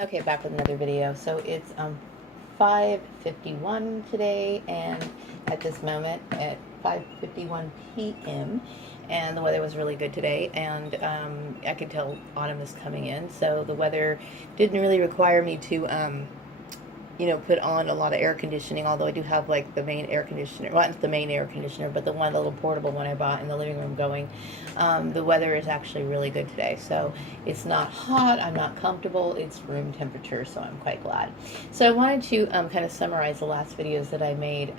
Okay, back with another video. So it's 5:51 today, and at this moment at 5:51 p.m. and the weather was really good today, and I could tell autumn is coming in. So the weather didn't really require me to put on a lot of air conditioning, although I do have like the main air conditioner, well, not the main air conditioner, but the one, the little portable one I bought in the living room going. The weather is actually really good today. So it's not hot, I'm not comfortable, it's room temperature, so I'm quite glad. So I wanted to kind of summarize the last videos that I made.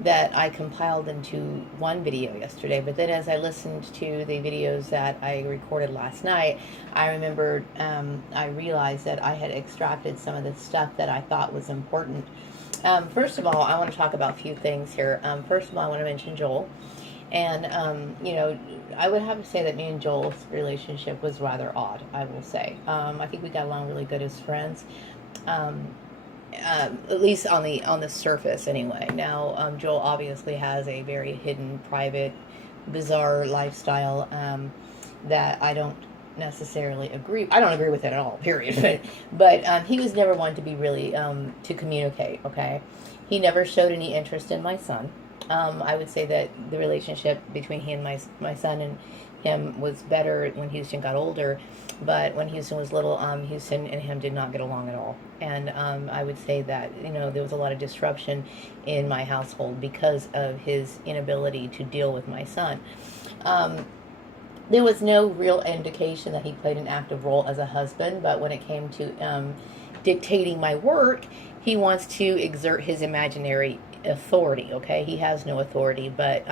That I compiled into one video yesterday, but then as I listened to the videos that I recorded last night, I remembered, I realized that I had extracted some of the stuff that I thought was important. First of all, I want to talk about a few things here. First of all, I want to mention Joel. And, I would have to say that me and Joel's relationship was rather odd, I will say. I think we got along really good as friends. At least on the surface, anyway. Now, Joel obviously has a very hidden, private, bizarre lifestyle that I don't necessarily agree. I don't agree with it at all. Period. But he was never one to be really to communicate. Okay, he never showed any interest in my son. I would say that the relationship between he and my son and him was better when Houston got older, but when Houston was little, Houston and him did not get along at all. And I would say that there was a lot of disruption in my household because of his inability to deal with my son. There was no real indication that he played an active role as a husband, but when it came to dictating my work, he wants to exert his imaginary authority. Okay, he has no authority, but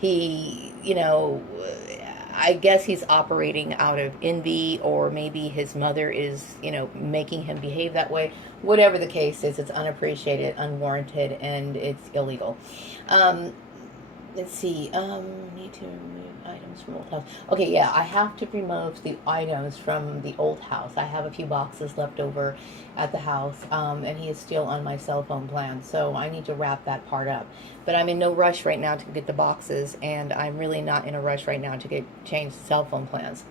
he, I guess he's operating out of envy, or maybe his mother is, making him behave that way. Whatever the case is, it's unappreciated, unwarranted, and it's illegal. Let's see. Need to remove items from old house. Okay, yeah, I have to remove the items from the old house. I have a few boxes left over at the house, and he is still on my cell phone plan, so I need to wrap that part up. But I'm in no rush right now to get the boxes, and I'm really not in a rush right now to change cell phone plans.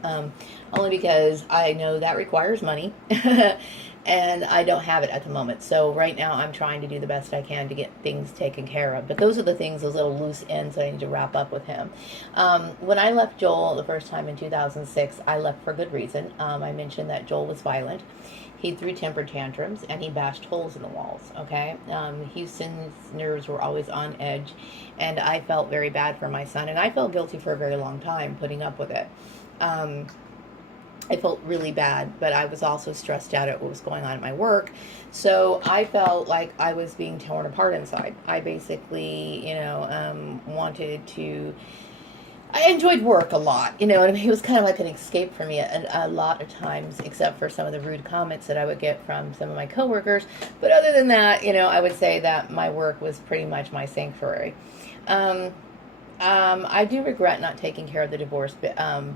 Only because I know that requires money. And I don't have it at the moment. So right now I'm trying to do the best I can to get things taken care of. But those are the things, those little loose ends that I need to wrap up with him. When I left Joel the first time in 2006, I left for good reason. I mentioned that Joel was violent. He threw temper tantrums, and he bashed holes in the walls, okay? Houston's nerves were always on edge, and I felt very bad for my son, and I felt guilty for a very long time putting up with it. I felt really bad, but I was also stressed out at what was going on at my work. So I felt like I was being torn apart inside. I basically, wanted to. I enjoyed work a lot, and it was kind of like an escape for me a lot of times, except for some of the rude comments that I would get from some of my coworkers. But other than that, I would say that my work was pretty much my sanctuary. I do regret not taking care of the divorce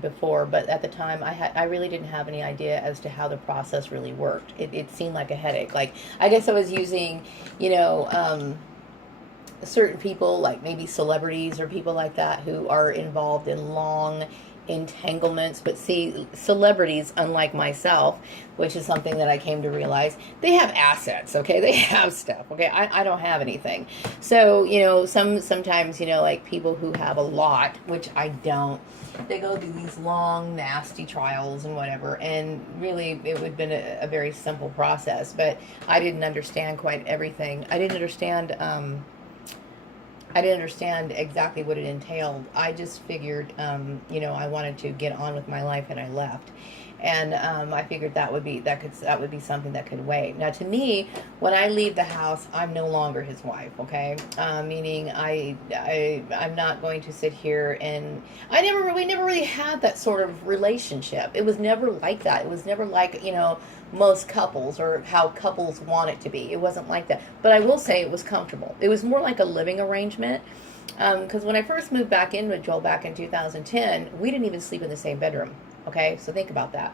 before, but at the time I really didn't have any idea as to how the process really worked. It seemed like a headache. Like, I guess I was using, certain people, like maybe celebrities or people like that, who are involved in long entanglements. But see, celebrities, unlike myself, which is something that I came to realize, they have assets. Okay, they have stuff. Okay, I don't have anything. So sometimes like people who have a lot, which I don't, they go through these long nasty trials and whatever, and really it would have been a very simple process. But I didn't understand quite everything. I didn't understand exactly what it entailed. I just figured, I wanted to get on with my life, and I left. And I figured that would be something that could wait. Now, to me, when I leave the house, I'm no longer his wife. Okay, meaning I'm not going to sit here, and we never really had that sort of relationship. It was never like that. It was never like most couples, or how couples want it to be. It wasn't like that. But I will say it was comfortable. It was more like a living arrangement. Because when I first moved back in with Joel back in 2010, we didn't even sleep in the same bedroom. Okay, so think about that.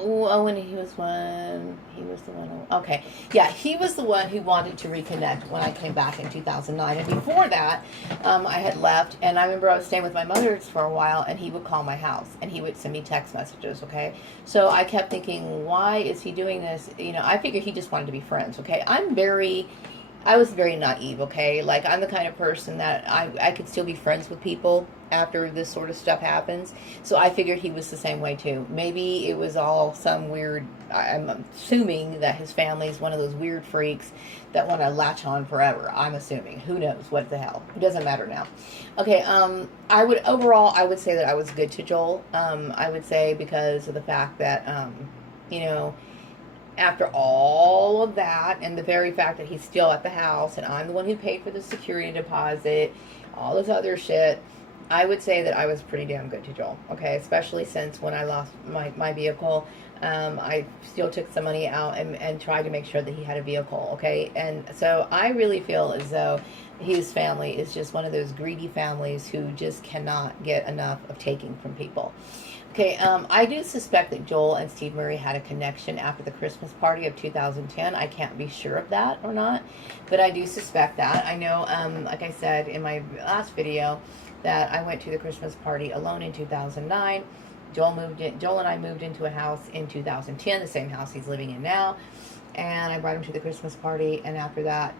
Oh, when he was the one. Okay, yeah, he was the one who wanted to reconnect when I came back in 2009. And before that, I had left, and I remember I was staying with my mother's for a while, and he would call my house, and he would send me text messages. Okay, so I kept thinking, why is he doing this? You know, I figured he just wanted to be friends. Okay, I was very naive, okay? Like, I'm the kind of person that I could still be friends with people after this sort of stuff happens. So I figured he was the same way, too. Maybe it was all some weird, I'm assuming that his family is one of those weird freaks that want to latch on forever. I'm assuming. Who knows? What the hell? It doesn't matter now. Okay, I would say that I was good to Joel. I would say because of the fact that, you know, after all of that and the very fact that he's still at the house and I'm the one who paid for the security deposit, all this other shit, I would say that I was pretty damn good to Joel. Okay, especially since when I lost my vehicle, I still took some money out and tried to make sure that he had a vehicle. Okay, and so I really feel as though his family is just one of those greedy families who just cannot get enough of taking from people. Okay, I do suspect that Joel and Steve Murray had a connection after the Christmas party of 2010. I can't be sure of that or not, but I do suspect that. I know, like I said in my last video, that I went to the Christmas party alone in 2009. Joel and I moved into a house in 2010, the same house he's living in now, and I brought him to the Christmas party, and after that,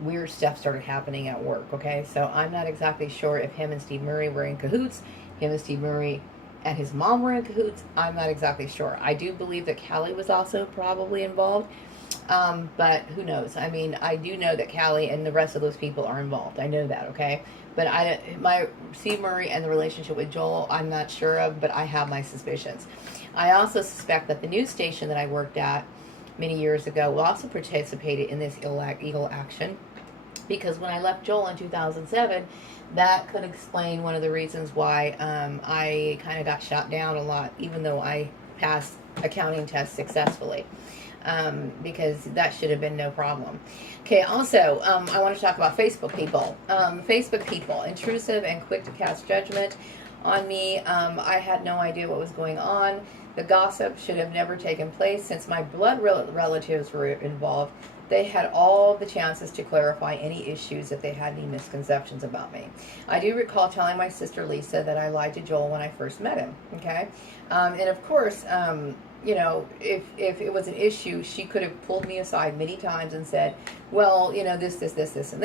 weird stuff started happening at work, okay? So I'm not exactly sure if him and Steve Murray were in cahoots, him and Steve Murray and his mom were in cahoots. I'm not exactly sure. I do believe that Callie was also probably involved, but who knows? I mean, I do know that Callie and the rest of those people are involved. I know that, okay? But my Steve Murray and the relationship with Joel, I'm not sure of, but I have my suspicions. I also suspect that the news station that I worked at many years ago also participated in this illegal action, because when I left Joel in 2007, that could explain one of the reasons why I kind of got shot down a lot, even though I passed accounting tests successfully, because that should have been no problem. Okay, also, I want to talk about Facebook people. Facebook people, intrusive and quick to cast judgment on me. I had no idea what was going on. The gossip should have never taken place since my blood relatives were involved. They had all the chances to clarify any issues if they had any misconceptions about me. I do recall telling my sister Lisa that I lied to Joel when I first met him, okay? And of course, you know, if it was an issue, she could have pulled me aside many times and said, well, you know, this, and this, and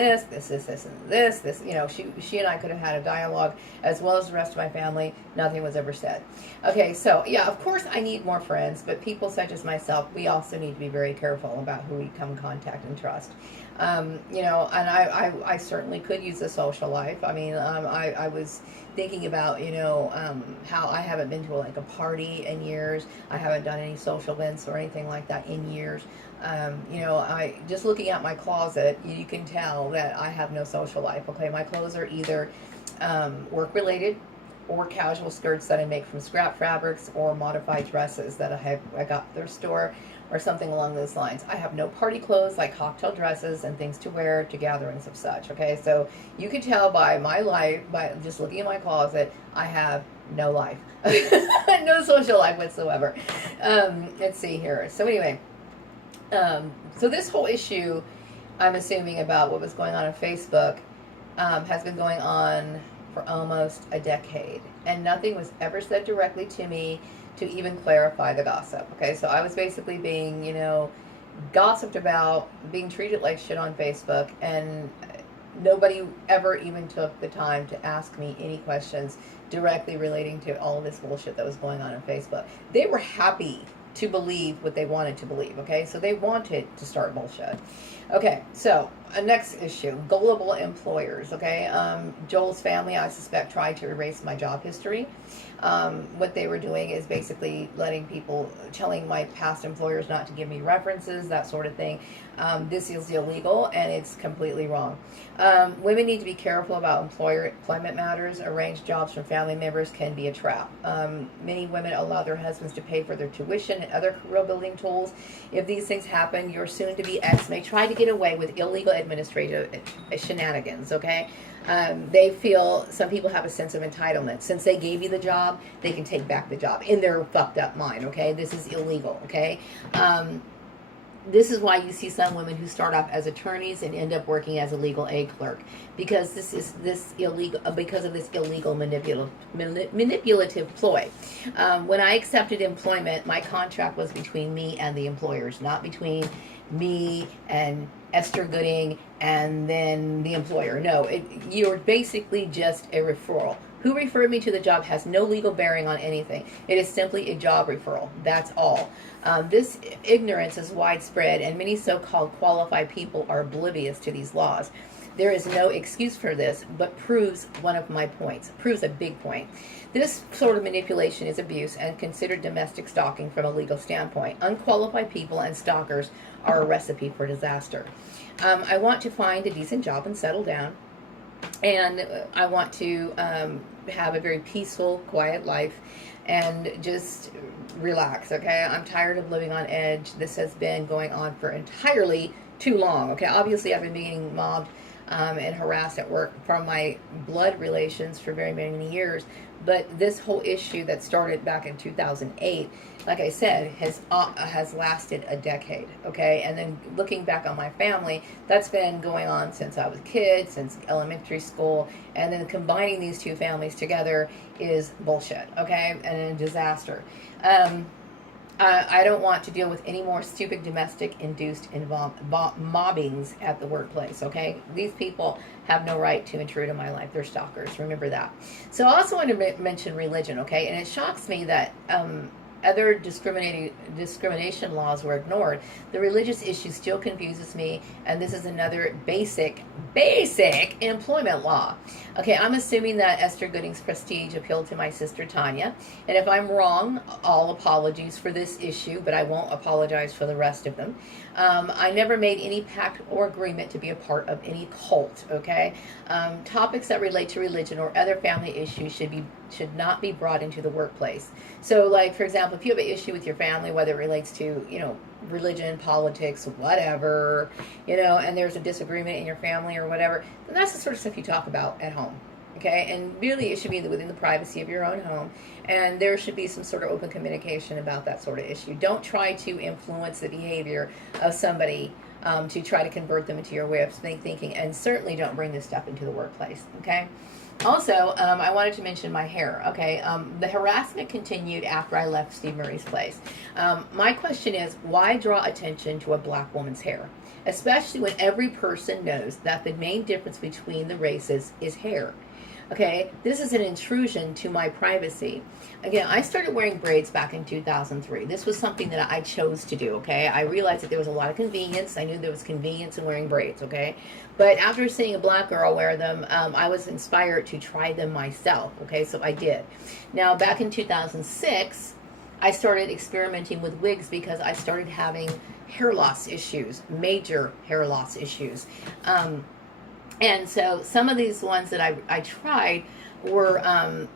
this, you know, she and I could have had a dialogue as well as the rest of my family. Nothing was ever said. Okay, so, yeah, of course I need more friends, but people such as myself, we also need to be very careful about who we come in contact and trust. You know, and I certainly could use a social life. I mean, I was thinking about, you know, how I haven't been to like a party in years. I haven't done any social events or anything like that in years. You know, just looking at my closet, you can tell that I have no social life. Okay, my clothes are either work related or casual skirts that I make from scrap fabrics or modified dresses that I got at their store or something along those lines. I have no party clothes like cocktail dresses and things to wear to gatherings of such, okay? So you can tell by my life, by just looking at my closet, I have no life. No social life whatsoever. Let's see here. So anyway, so this whole issue, I'm assuming about what was going on Facebook, has been going on for almost a decade, and nothing was ever said directly to me to even clarify the gossip. Okay, so I was basically being, you know, gossiped about, being treated like shit on Facebook, and nobody ever even took the time to ask me any questions directly relating to all of this bullshit that was going on Facebook. They were happy to believe what they wanted to believe, okay? So they wanted to start bullshit. Okay, so next issue, gullible employers, okay? Joel's family, I suspect, tried to erase my job history. What they were doing is basically telling my past employers not to give me references, that sort of thing. This is illegal, and it's completely wrong. Women need to be careful about employment matters. Arranged jobs from family members can be a trap. Many women allow their husbands to pay for their tuition and other career building tools. If these things happen, your soon-to-be ex may try to get away with illegal administrative shenanigans, okay? They feel, some people have a sense of entitlement. Since they gave you the job, they can take back the job in their fucked up mind, okay? This is illegal, okay? This is why you see some women who start off as attorneys and end up working as a legal aid clerk, because this illegal, because of this illegal manipulative ploy. When I accepted employment, my contract was between me and the employers, not between me and Esther Gooding and then the employer. No, you're basically just a referral. Who referred me to the job has no legal bearing on anything. It is simply a job referral. That's all. This ignorance is widespread, and many so-called qualified people are oblivious to these laws. There is no excuse for this, but proves one of my points, proves a big point. This sort of manipulation is abuse and considered domestic stalking from a legal standpoint. Unqualified people and stalkers are a recipe for disaster. I want to find a decent job and settle down. And I want to have a very peaceful, quiet life and just relax, okay? I'm tired of living on edge. This has been going on for entirely too long, okay? Obviously, I've been being mobbed and harassed at work from my blood relations for very, very many years. But this whole issue that started back in 2008, like I said, has lasted a decade, okay? And then looking back on my family, that's been going on since I was a kid, since elementary school, and then combining these two families together is bullshit, okay? And a disaster. I don't want to deal with any more stupid domestic-induced mobbings at the workplace, okay? These people have no right to intrude in my life. They're stalkers. Remember that. So I also want to mention religion, okay? And it shocks me that other discrimination laws were ignored. The religious issue still confuses me, and this is another basic employment law. Okay, I'm assuming that Esther Gooding's prestige appealed to my sister Tanya, and if I'm wrong, all apologies for this issue, but I won't apologize for the rest of them. I never made any pact or agreement to be a part of any cult, okay? Topics that relate to religion or other family issues should not be brought into the workplace. So, like, for example, if you have an issue with your family, whether it relates to, religion, politics, whatever, and there's a disagreement in your family or whatever, then that's the sort of stuff you talk about at home. Okay, and really it should be within the privacy of your own home, and there should be some sort of open communication about that sort of issue. Don't try to influence the behavior of somebody to try to convert them into your way of thinking, and certainly don't bring this stuff into the workplace, okay? Also, I wanted to mention my hair, okay? The harassment continued after I left Steve Murray's place. My question is, why draw attention to a black woman's hair? Especially when every person knows that the main difference between the races is hair. Okay, this is an intrusion to my privacy. Again, I started wearing braids back in 2003. This was something that I chose to do, okay? I realized that there was a lot of convenience. I knew there was convenience in wearing braids, okay? But after seeing a black girl wear them, I was inspired to try them myself, okay? So I did. Now, back in 2006, I started experimenting with wigs because I started having hair loss issues, major hair loss issues. And so some of these ones that I tried were,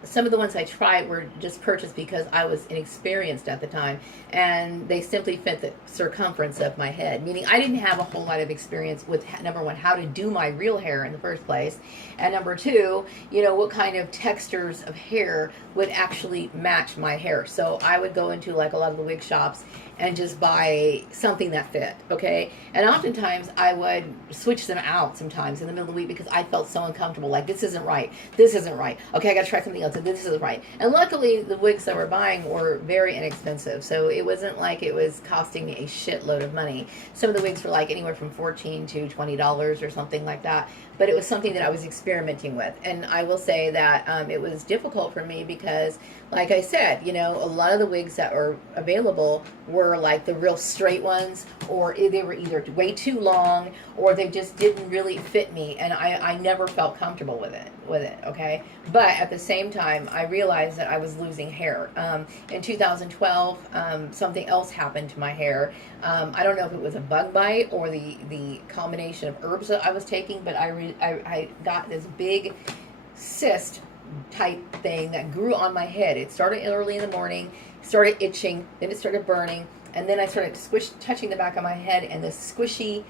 some of the ones I tried were just purchased because I was inexperienced at the time, and they simply fit the circumference of my head, meaning I didn't have a whole lot of experience with, number one, how to do my real hair in the first place, and number two, what kind of textures of hair would actually match my hair. So I would go into like a lot of the wig shops and just buy something that fit, okay? And oftentimes I would switch them out sometimes in the middle of the week because I felt so uncomfortable, like this isn't right, okay, I gotta try something else, this isn't right. And luckily the wigs that we're buying were very inexpensive, so it wasn't like it was costing me a shitload of money. Some of the wigs were like anywhere from $14 to $20 or something like that, but it was something that I was experimenting with. And I will say that it was difficult for me because, like I said, a lot of the wigs that were available were like the real straight ones, or they were either way too long, or they just didn't really fit me, and I never felt comfortable with it, okay? But at the same time, I realized that I was losing hair. In 2012, something else happened to my hair. I don't know if it was a bug bite or the combination of herbs that I was taking, but I got this big cyst type thing that grew on my head. It started early in the morning, started itching, then it started burning, and then I started touching the back of my head, and this squishy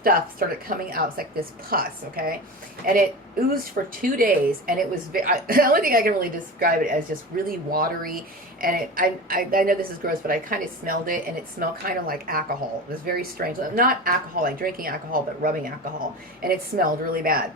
stuff started coming out. It's like this pus, okay? And it oozed for 2 days, and it was, the only thing I can really describe it as just really watery, and I know this is gross, but I kind of smelled it, and it smelled kind of like alcohol. It was very strange. Not alcohol, like drinking alcohol, but rubbing alcohol, and it smelled really bad.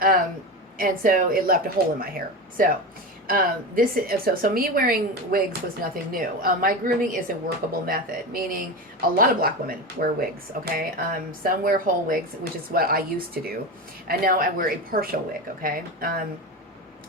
And so it left a hole in my hair. So so me wearing wigs was nothing new. My grooming is a workable method, meaning a lot of black women wear wigs, okay? Some wear whole wigs, which is what I used to do, and now I wear a partial wig, okay?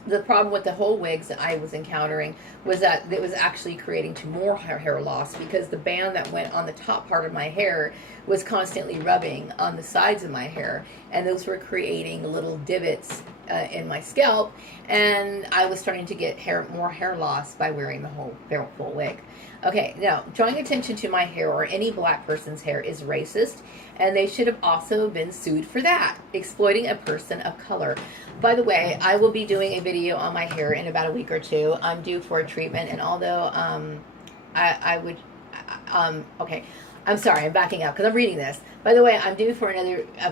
The problem with the whole wigs that I was encountering was that it was actually creating to more hair loss, because the band that went on the top part of my hair was constantly rubbing on the sides of my hair, and those were creating little divots in my scalp, and I was starting to get more hair loss by wearing the whole full wig. Okay, now, drawing attention to my hair or any black person's hair is racist, and they should have also been sued for that, exploiting a person of color. By the way, I will be doing a video on my hair in about a week or two. I'm due for a treatment, and although okay, I'm sorry, I'm backing up because I'm reading this. By the way, I'm due for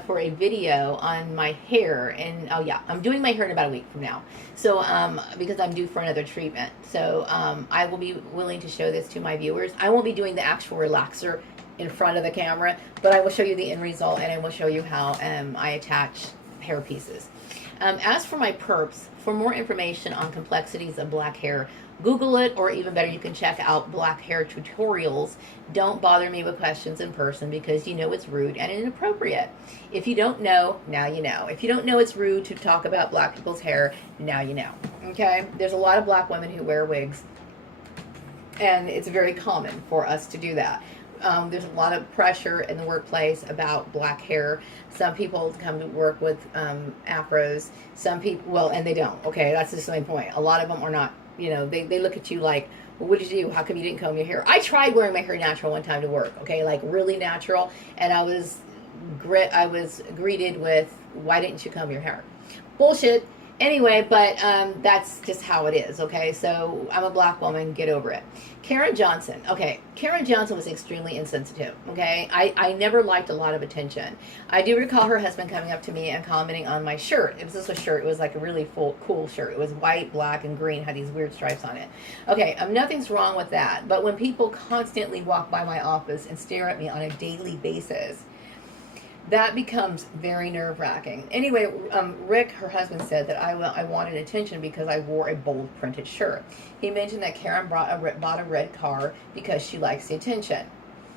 for a video on my hair, and oh yeah, I'm doing my hair in about a week from now. So because I'm due for another treatment, so I will be willing to show this to my viewers. I won't be doing the actual relaxer in front of the camera, but I will show you the end result, and I will show you how I attach hair pieces. As for my perps, for more information on complexities of black hair, Google it, or even better, you can check out black hair tutorials. Don't bother me with questions in person, because you know it's rude and inappropriate. If you don't know, now you know. If you don't know it's rude to talk about black people's hair, now you know. Okay? There's a lot of black women who wear wigs, and it's very common for us to do that. There's a lot of pressure in the workplace about black hair. Some people come to work with afros. Some people, well, and they don't. Okay, that's just my point. A lot of them are not, you know, they look at you like, well, what did you do? How come you didn't comb your hair? I tried wearing my hair natural one time to work, okay, like really natural, and I was greeted with, why didn't you comb your hair? Bullshit. Anyway, but that's just how it is, okay? So I'm a black woman, get over it. Karen Johnson. Okay, Karen Johnson was extremely insensitive, okay? I never liked a lot of attention. I do recall her husband coming up to me and commenting on my shirt. It was just a shirt. It was like a really cool shirt. It was white, black, and green, had these weird stripes on it. Okay, nothing's wrong with that. But when people constantly walk by my office and stare at me on a daily basis, that becomes very nerve-wracking. Anyway, Rick, her husband, said that I wanted attention because I wore a bold printed shirt. He mentioned that Karen bought a red car because she likes the attention.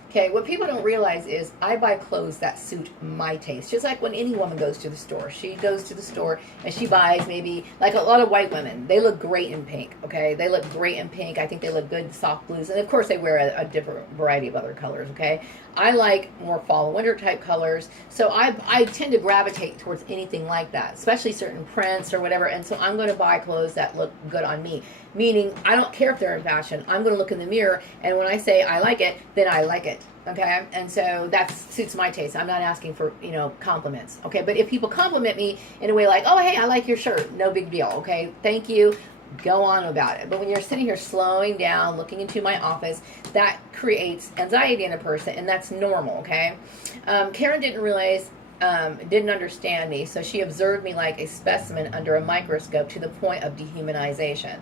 Okay, what people don't realize is I buy clothes that suit my taste. Just like when any woman goes to the store. She goes to the store and she buys maybe, like a lot of white women, they look great in pink, okay? They look great in pink. I think they look good in soft blues. And of course they wear a different variety of other colors, okay? I like more fall and winter type colors. So I tend to gravitate towards anything like that, especially certain prints or whatever. And so I'm going to buy clothes that look good on me. Meaning, I don't care if they're in fashion. I'm going to look in the mirror, and when I say I like it, then I like it, okay? And so that suits my taste. I'm not asking for, you know, compliments, okay? But if people compliment me in a way like, oh, hey, I like your shirt, no big deal, okay? Thank you. Go on about it. But when you're sitting here slowing down, looking into my office, that creates anxiety in a person, and that's normal, okay? Karen didn't understand me, so she observed me like a specimen under a microscope to the point of dehumanization.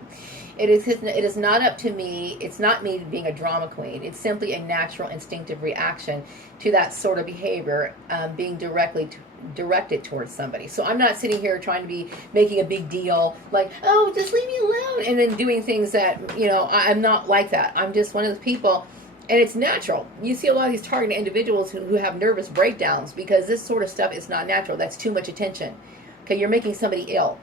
It is not up to me. It's not me being a drama queen. It's simply a natural instinctive reaction to that sort of behavior being directed towards somebody. So I'm not sitting here trying to be making a big deal like, oh, just leave me alone, and then doing things that, you know, I'm not like that. I'm just one of those people. And it's natural. You see a lot of these targeted individuals who have nervous breakdowns because this sort of stuff is not natural. That's too much attention. Okay, you're making somebody ill.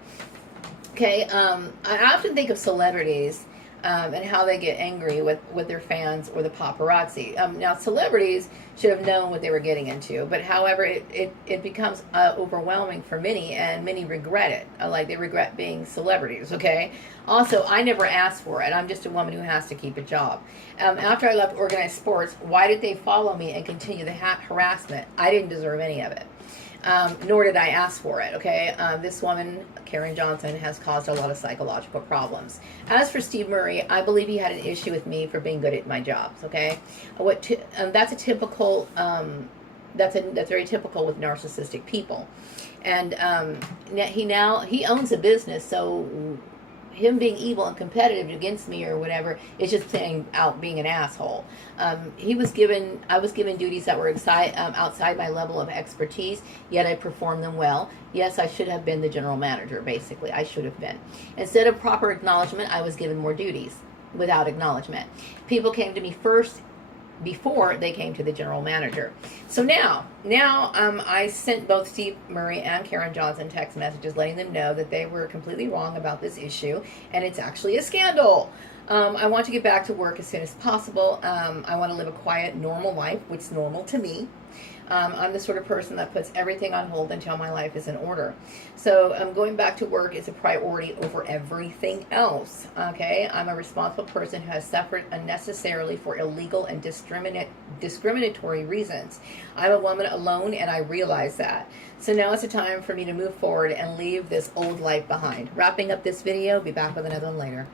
Okay, I often think of celebrities and how they get angry with their fans or the paparazzi. Now, celebrities should have known what they were getting into, but however, it becomes overwhelming for many, and many regret it. Like they regret being celebrities, okay? Also, I never asked for it. I'm just a woman who has to keep a job. After I left organized sports, why did they follow me and continue the harassment? I didn't deserve any of it. Nor did I ask for it, okay? This woman, Karen Johnson, has caused a lot of psychological problems. As for Steve Murray, I believe he had an issue with me for being good at my jobs, okay? That's a typical That's very typical with narcissistic people. And he owns a business, so him being evil and competitive against me or whatever is just playing out being an asshole. I was given duties that were outside my level of expertise, yet I performed them well. Yes, I should have been the general manager, basically. I should have been. Instead of proper acknowledgement, I was given more duties without acknowledgement. People came to me first before they came to the general manager. So now, I sent both Steve Murray and Karen Johnson text messages letting them know that they were completely wrong about this issue, and it's actually a scandal. I want to get back to work as soon as possible. I want to live a quiet, normal life, which is normal to me. I'm the sort of person that puts everything on hold until my life is in order. So going back to work is a priority over everything else. Okay, I'm a responsible person who has suffered unnecessarily for illegal and discriminatory reasons. I'm a woman alone, and I realize that. So now it's a time for me to move forward and leave this old life behind. Wrapping up this video. Be back with another one later.